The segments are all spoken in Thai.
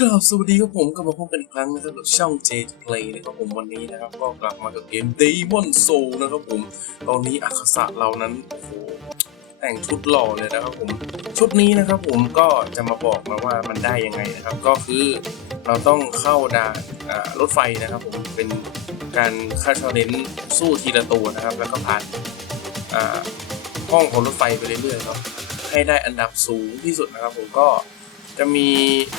กราบสวัสดีครับผมกลับมาพบกันอีกครั้งนะครับกับช่อง J Play นะครับผมวันนี้นะครับ ก็กลับมากับเกม Demon Soul นะครับผม ตอนนี้อาคาสะเรานั้นโอ้โหแต่งชุดหล่อเลยนะครับผม ชุดนี้นะครับผมก็จะมาบอกมาว่ามันได้ยังไงนะครับ ก็คือเราต้องเข้าด่านรถไฟนะครับผมเป็นการค่าชาเลนสู้ทีละตัวนะครับ แล้วก็ผ่านห้องของรถไฟไปเรื่อยๆเนาะให้ได้อันดับสูงที่สุดนะครับ ผมก็ จะมี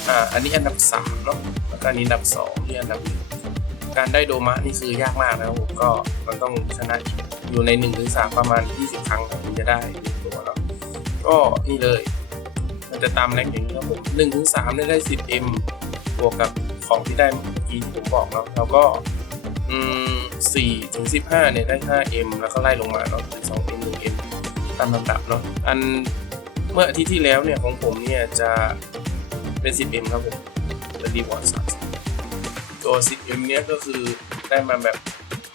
อ่าอันนี้อันดับสามเนาะแล้วก็อันนี้อันดับสองนี่อันดับหนึ่งการได้โดมะนี่คือยากมากนะครับผมก็มันต้องชนะอยู่ในหนึ่งถึงสามประมาณยี่สิบครั้งถึงจะได้ตัวเนาะก็นี่เลย มันจะตามแรงอย่างนี้ครับผมหนึ่งถึงสามได้สิบเอ็มบวกกับของที่ได้เมื่อกี้ที่ผมบอกเนาะแล้วก็อืมสี่ถึงสิบห้าเนี่ยได้ห้าเอ็มแล้วก็ไล่ลงมาเนาะสองเอ็มหนึ่งเอ็มตามลำดับเนาะอันเมื่ออาทิตย์ที่แล้วเนี่ยของผมเนี่ยจะ เป็น 10M ครับผมเป็นรีวอร์ด30ตัว 10M เนี้ยก็คือได้มาแบบ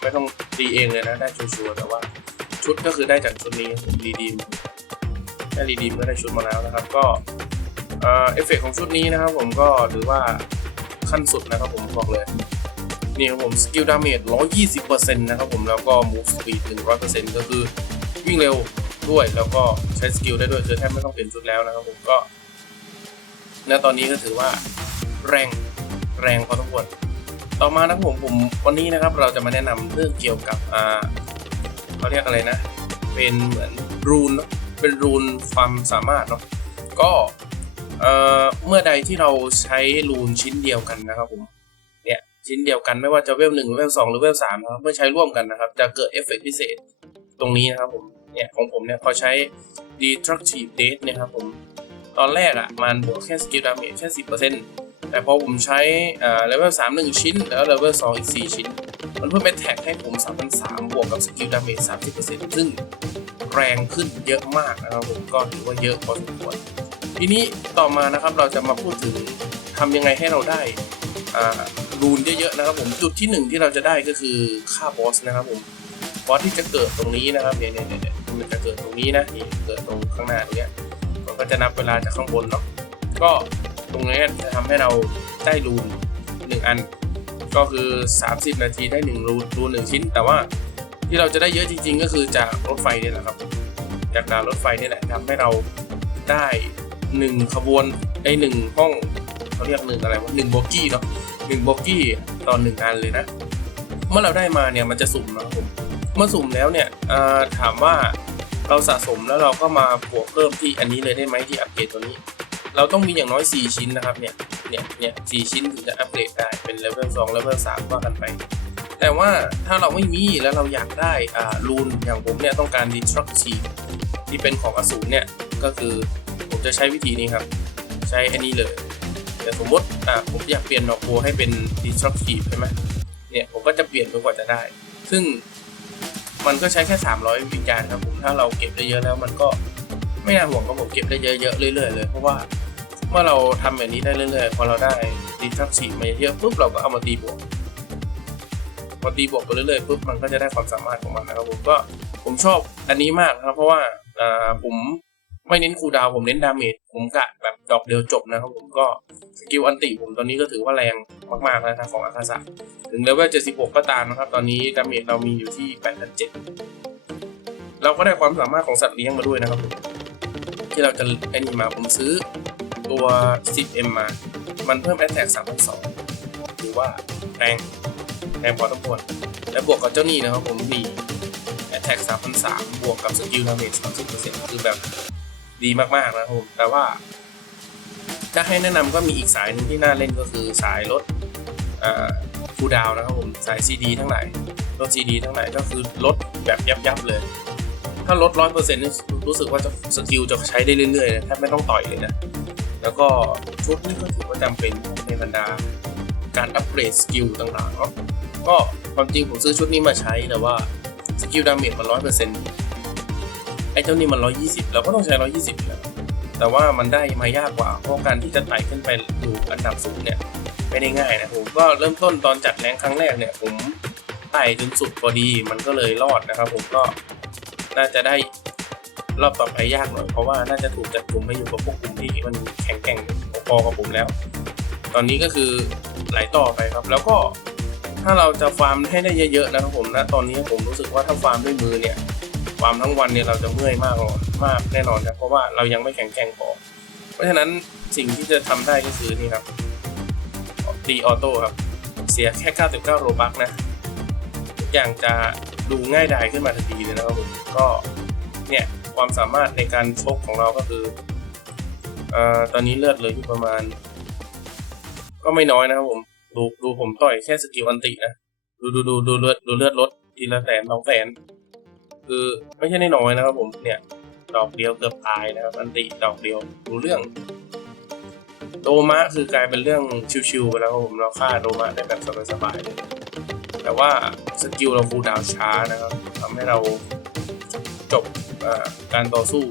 ไม่ต้องตีเองเลยนะได้ชัวร์ๆแต่ว่าชุดก็คือได้จากชุดนี้ผมรีดีมได้รีดีมก็ได้ชุดมาแล้วนะครับ ก็เอฟเฟกต์ของชุดนี้นะครับผมก็ถือว่าขั้นสุดนะครับผมบอกเลยนี่ครับผมสกิลดาเมจ120%นะครับผมแล้วก็ move speed 100%ก็คือวิ่งเร็วด้วยแล้วก็ใช้สกิลได้ด้วยคือแทบไม่ต้องเปลี่ยนชุดแล้วนะครับผมก็ ณตอนนี้ก็ถือว่าแรงแรงพอสมควรต่อมานะผมผมวันนี้นะครับ เราจะมาแนะนำเรื่องเกี่ยวกับอ่าเขาเรียกอะไรนะ เป็นเหมือนรูนเนะเป็นรูนความสามารถเนาะก็เอ่อเมื่อใดที่เราใช้รูนชิ้นเดียวกันนะครับผมเนี่ยชิ้นเดียวกันไม่ว่าจะเวลหนึ่งหรือเวลสองหรือเวลสามนะครับเมื่อใช้ร่วมกันนะครับ จะเกิดเอฟเฟกต์พิเศษตรงนี้นะครับผมเนี่ยของผมเนี่ยพอใช้ destructive date นี่ยครับผม ตอนแรกอะ่ะมันบวกแค่สกิลดาเมจแค่สิบเปอร์เซ็นต์แต่พอผมใช้อ่าเลเวลสามหนึ่งชิ้น แล้วเลเวลสองอีกสี่ชิ้น มันเพิ่มเป็นแท็กให้ผมสามพันสามบวกกับสกิลดาเมจสามสิบเปอร์เซ็นต์ซึ่งแรงขึ้นเยอะมากนะครับผมก็ถือว่าเยอะพอสมควรทีนี้ต่อมานะครับเราจะมาพูดถึงทำยังไงให้เราได้อ่ารูนเยอะๆนะครับผมจุดที่หนึ่งที่เราจะได้ก็คือค่าบอสนะครับผมบอสที่จะเกิดตรงนี้นะครับเนี่ยเนี่ยเนี่ยมันจะเกิดตรงนี้นะนี่เกิดตรงข้างหน้าตรงเนี้ย ก็จะนับเวลาจากข้างบนเนาะก็ตรงนี้จะทำให้เราได้รูนหนึ่งอัน ก็คือ 30 นาทีได้1รูนรูนหนึ่งชิ้น แต่ว่าที่เราจะได้เยอะจริง ๆ ก็คือจากรถไฟนี่แหละครับ จากการรถไฟนี่แหละทำให้เราได้หนึ่งขบวนไอ้หนึ่งห้องเขาเรียกหนึ่งอะไรวะหนึ่งโบกี้เนาะหนึ่งโบกี้ต่อหนึ่งอันเลยนะ เมื่อเราได้มาเนี่ยมันจะสุ่มนะครับผมเมื่อสุ่มแล้วเนี่ยถามว่า เราสะสมแล้วเราก็มาบวกเพิ่มที่อันนี้เลยได้ไหมที่อัปเกรดตัวนี้ เราต้องมีอย่างน้อย 4 ชิ้นนะครับเนี่ยเนี่ยเนี่ยสชิ้นถึงจะอัปเกรดได้เป็นเลเวล2เลเวล3ว่ากันไป แต่ว่าถ้าเราไม่มีแล้วเราอยากได้อ่ารูนอย่างผมเนี่ยต้องการ destructive ที่เป็นของอสูรเนี่ยก็คือผมจะใช้วิธีนี้ครับ ใช้อันนี้เลยแต่สมมติอ่าผมอยากเปลี่ยนดอกบัวให้เป็น destructive ใช่ไหมเนี่ยผมก็จะเปลี่ยนจนกว่าจะได้ ซึ่ง มันก็ใช้แค่ 300วิญญาณครับผมถ้าเราเก็บได้เยอะแล้วมันก็ไม่น่าห่วงครับผมเก็บได้เยอะๆเรื่อยๆเลยเพราะว่าเมื่อเราทำแบบนี้ได้เรื่อยๆพอเราได้ดีทักสีมาเยอะปุ๊บเราก็เอามาตีบวกพอตีบวกไปเรื่อยๆปุ๊บมันก็จะได้ความสามารถของมันนะครับผมก็ผมชอบอันนี้มากนะครับเพราะว่าอ่าผม ไม่เน้นคูดาวผมเน้นดาเมจผมกะแบบดอกเดียวจบนะครับผมก็สกิลอันติผมตอนนี้ก็ถือว่าแรงมากๆแล้วนะของอาคาสะถึงเลเวล76 ก็ตามนะครับ ตอนนี้ดาเมจเรามีอยู่ที่8,700เราก็ได้ความสามารถของสัตว์เลี้ยงมาด้วยนะครับ ที่เราจะไอ้นี่มาผมซื้อตัว 10M มา มันเพิ่ม Attack 3,200ถือว่าแรงแรงพอสมควรและบวกกับเจ้านี่นะครับผมมี Attack 3,300บวกกับสกิลดาเมจ30%คือแบบ ดีมากๆนะครับผมแต่ว่าถ้าให้แนะนำก็มีอีกสายหนึงที่น่าเล่นก็คือสายรถคูดาวนะครับผมสาย CD ทั้งหลายรถ CD ทั้งหลายก็คือลดแบบยับยับๆเลย ถ้าลดร้อยเปอร์เซ็นต์รู้สึกว่าจะสกิลจะใช้ได้เรื่อยๆนะแทบไม่ต้องต่อยเลยนะ แล้วก็ชุดนี้ก็ถือว่าจำเป็นในบรรดาการอัปเกรดสกิลต่างๆเนาะก็ความจริงผมซื้อชุดนี้มาใช้แต่ว่าสกิลดาเมจมันร้อยเปอร์เซ็นต์ ไอ้เจ้านี่มันร้อยยี่สิบเราก็ต้องใช้ร้อยยี่สิบอยู่แล้วแต่ว่ามันได้มายากกว่าเพราะการที่จะไต่ขึ้นไปอยู่อันดับสูงเนี่ยไม่ได้ง่ายนะผมก็เริ่มต้นตอนจัดแรงครั้งแรกเนี่ย ผมไต่จนสุดพอดีมันก็เลยรอดนะครับ ผมก็น่าจะได้รอบต่อไปยากหน่อยเพราะว่าน่าจะถูกจัดกลุ่มให้อยู่กับพวกกลุ่มที่มันแข็งแกร่งพอกับผมแล้ว ตอนนี้ก็คือไหลต่อไปครับ แล้วก็ถ้าเราจะฟาร์มให้ได้เยอะๆนะครับผมนะตอนนี้ผมรู้สึกว่าถ้าฟาร์มด้วยมือเนี่ย ฟามทั้งวันเนี่ยเราจะเมื่อยมากมากแน่นอนครับเพราะว่าเรายังไม่แข็งแกร่งพอเพราะฉะนั้นสิ่งที่จะทำได้ก็คือนี่ครับตีออโต้ครับ เสียแค่ 99 โรบักนะทุกอย่างจะดูง่ายดายขึ้นมาทันทีเลยนะครับผมก็เนี่ยความสามารถในการชกของเราก็คือเอ่อตอนนี้เลือดเลยอยู่ประมาณ ก็ไม่น้อยนะครับผมดูดูผมต่อยแค่สกิลอันตินะ ดูดูดูดูเลือดดูเลือดลดทีละแสนสองแสน คือไม่ใช่น้อยนะครับผมเนี่ยดอกเดียวเกือบตายนะครับอันติดอกเดียวรู้เรื่องโดมะคือกลายเป็นเรื่องชิวๆไปแล้วครับผมเราฆ่าโดมะได้แบบสบายๆเลยแต่ว่าสกิลเราฟูลดาวช้านะครับทำให้เราจบการต่อสู้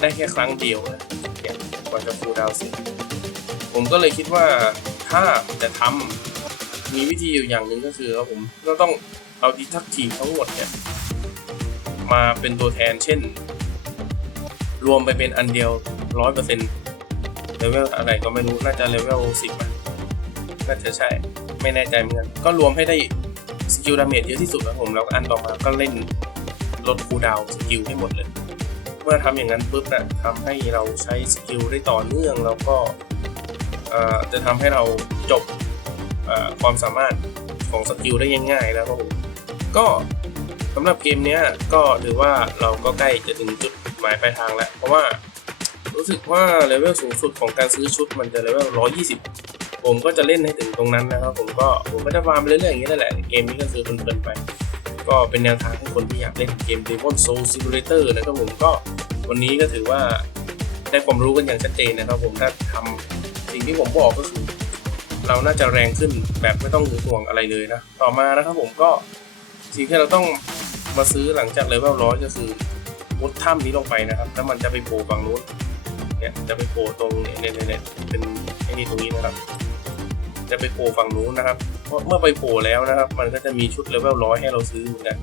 ได้แค่ครั้งเดียวนะเนี่ยกว่าจะฟูลดาวเสร็จผมก็เลยคิดว่าถ้าจะทำมีวิธีอยู่อย่างหนึ่งก็คือครับผมก็ต้องเอาดิทักทีทั้งหมดเนี่ย มาเป็นตัวแทนเช่น รวมไปเป็นอันเดียวร้อยเปอร์เซ็นต์เลเวลอะไรก็ไม่รู้น่าจะเลเวลสิบอะน่าจะใช่ไม่แน่ใจเหมือนกันก็รวมให้ได้สกิลดาเมจเยอะที่สุดนะผมแล้วอันต่อมาก็เล่นลดคูดาวสกิลให้หมดเลย เมื่อทำอย่างนั้นปุ๊บนะทำให้เราใช้สกิลได้ต่อเนื่องแล้วก็จะทำให้เราจบความสามารถของสกิลได้ง่ายๆแล้วครับผมก็ สำหรับเกมนี้ก็ถือว่าเราก็ใกล้จะถึงจุดหมายปลายทางแล้ว เพราะว่ารู้สึกว่าเลเวลสูงสุดของการซื้อชุดมันจะเลเวล 120 ผมก็จะเล่นให้ถึงตรงนั้นนะครับ ผมก็ผมก็จะฟาร์มไปเรื่อยๆอย่างนี้นั่นแหละ เกมนี้ก็คือเพลินๆไป ก็เป็นแนวทางให้คนที่อยากเล่นเกม Demon Soul Simulator นะครับผมก็วันนี้ก็ถือว่าได้ความรู้กันอย่างชัดเจนนะครับ ผมถ้าทำสิ่งที่ผมบอกก็คือ เราน่าจะแรงขึ้นแบบไม่ต้องห่วงอะไรเลยนะ ต่อมานะครับผมก็สิ่งที่เราต้อง มาซื้อหลังจากเลเวลร้อยก็คือมุดถ้ำนี้ลงไปนะครับ แล้วมันจะไปโผล่ฝั่งนู้นเนี่ยจะไปโผล่ตรงเนี่ยเนี่ยเป็นไอ้นี่ตรงนี้นะครับ จะไปโผล่ฝั่งนู้นนะครับเพราะเมื่อไปโผล่แล้วนะครับ มันก็จะมีชุดเลเวลร้อยให้เราซื้อเหมือนกัน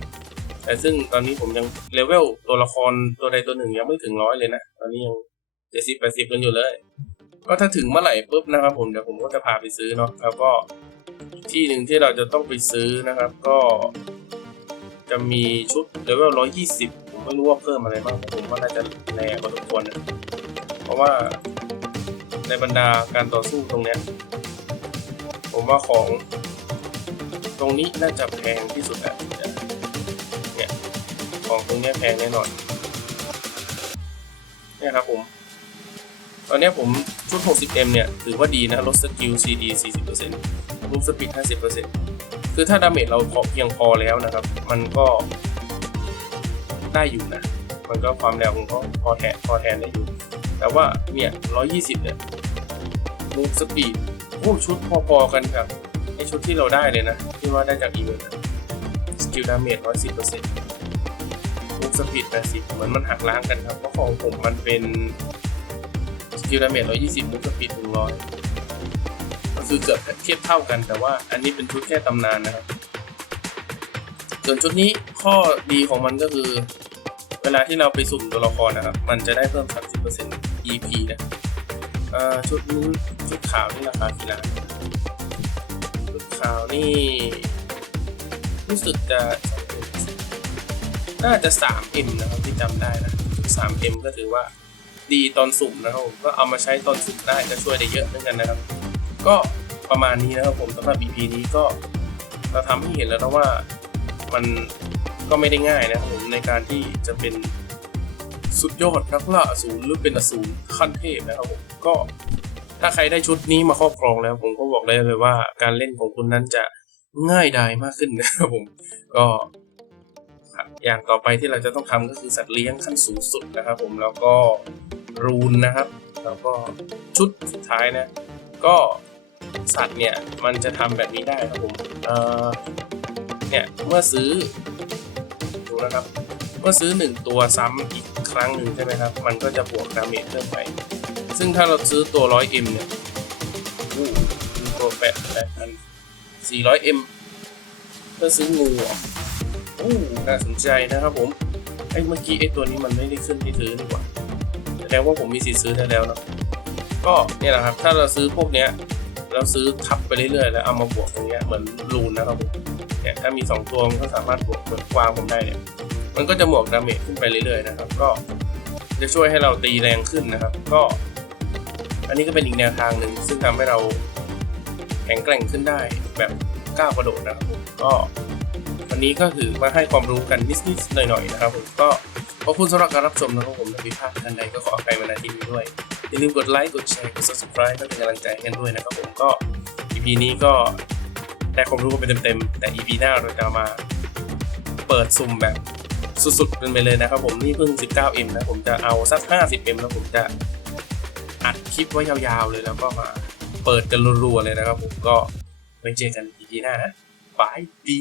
แต่ซึ่งตอนนี้ผมยังเลเวลตัวละครตัวใดตัวหนึ่งยังไม่ถึงร้อยเลยนะ ตอนนี้ยังเจ็ดสิบแปดสิบกันอยู่เลย ก็ถ้าถึงเมื่อไหร่ปุ๊บนะครับ ผมเดี๋ยวผมก็จะพาไปซื้อเนาะแล้วก็ที่หนึ่งที่เราจะต้องไปซื้อนะครับ ก็ จะมีชุดเลเวลร้อยี่สิบผมไม่รู้ว่าเพิ่มอะไรบ้างผมว่าน่าจะแรงพอสมควรนะเพราะว่าในบรรดาการต่อสู้ตรงเนี้ยผมว่าของ ตรงนี้น่าจะแพงที่สุดอะเนี่ยของตรงนี้แพงแน่นอนเนี่ยครับผม ตอนนี้ผมชุด 60M เนี่ย ถือว่าดีนะลดสกิล CD 40%รูปสปีด 50% คือถ้าดาเมจเราพอเพียงพอแล้วนะครับ มันก็ได้อยู่นะ มันก็ความแรงมันก็พอแทนพอแทนได้อยู่ แต่ว่าเนี่ย 120 เนี่ยรูปสปีดโอ้ชุดพอๆกันครับไอชุดที่เราได้เลยนะ ที่ว่าได้จากอีเวนต์สกิลดาเมจ 110%รูปสปีด80เหมือนมันหักล้างกันครับ เพราะของผมมันเป็นสกิลดาเมจ 120มุกสปีด100 คือเกือบเทียบเท่ากัน แต่ว่าอันนี้เป็นชุดแค่ตำนานนะครับ ส่วนชุดนี้ข้อดีของมันก็คือ เวลาที่เราไปสุ่มตัวละครนะครับ มันจะได้เพิ่ม 30% EP นะชุดนี้ชุดขาวนี่ราคากี่ล้านชุดขาวนี่ รู้สึกจะน่าจะ 3M นะครับที่จำได้นะ 3M ก็ถือว่าดีตอนสุ่มนะครับก็เอามาใช้ตอนสุ่มได้ก็ช่วยได้เยอะเหมือนกันนะครับ ก็ ประมาณนี้นะครับผมสำหรับ EP นี้ก็เราทำให้เห็นแล้วนะว่ามันก็ไม่ได้ง่ายนะครับผมในการที่จะเป็นสุดยอดนักล่าอสูรหรือเป็นอสูรขั้นเทพนะครับผมก็ถ้าใครได้ชุดนี้มาครอบครองแล้ว ผมก็บอกได้เลยว่าการเล่นของคุณนั้นจะง่ายดายมากขึ้นนะครับผมก็อย่างต่อไปที่เราจะต้องทำก็คือสัตว์เลี้ยงขั้นสูงสุดนะครับ ผมแล้วก็รูนนะครับ แล้วก็ชุดสุดท้ายนะ ก็ สัตว์เนี่ยมันจะทำแบบนี้ได้ครับผมเอ่อเนี่ยเมื่อซื้อดูนะครับเมื่อซื้อหนึ่งตัวซ้ำอีกครั้งหนึ่งใช่ไหมครับ มันก็จะบวกดาเมจเพิ่มไป ซึ่งถ้าเราซื้อตัว 100M เนี่ยอู้ตัวแปดแปดพันสี่ร้อยเอ็มเพื่อซื้องูอู้น่าสนใจนะครับผมไอ้เมื่อกี้ไอ้ตัวนี้มันไม่ได้ขึ้นที่ซื้อนี่หว่าแสดงว่าผมมีสิทธิ์ซื้อได้แล้วเนะก็เนี่ยแหละครับ ถ้าเราซื้อพวกเนี้ย แล้วซื้อทับไปเรื่อยๆ แล้วเอามาบวกตรงเนี้ยเหมือนรูนนะครับผมเนี่ยถ้ามีสองตัวมันก็สามารถบวกเหมือนกวางผมได้เนี่ยมันก็จะบวกดาเมจขึ้นไปเรื่อยๆนะครับ ก็จะช่วยให้เราตีแรงขึ้นนะครับ ก็ อันนี้ก็เป็นอีกแนวทางหนึ่งซึ่งทำให้เราแข็งแกร่งขึ้นได้แบบก้าวกระโดดนะครับผมก็วันนี้ก็คือมาให้ความรู้กันนิดๆหน่อยๆนะครับผมก็ขอบคุณสำหรับการรับชมนะครับผมและพิพาทท่านใดก็ขออภัยมาณที่นี้ด้วย อย่าลืมกดไลค์กดแชร์กด subscribe เพื่อเป็นกำลังใจกันด้วยนะครับผมก็ EP นี้ก็ได้ความรู้กันไปเต็มๆ แต่ EP หน้าเราจะมาเปิดซุ่มแบบสุดๆกันไปเลยนะครับผมนี่เพิ่ง 19M นะผมจะเอาสัก 50M แล้วผมจะอัดคลิปไว้ยาวๆเลยแล้วก็มาเปิดกันรัวๆเลยนะครับผมก็ไว้เจอกันอีพีหน้านะบายบี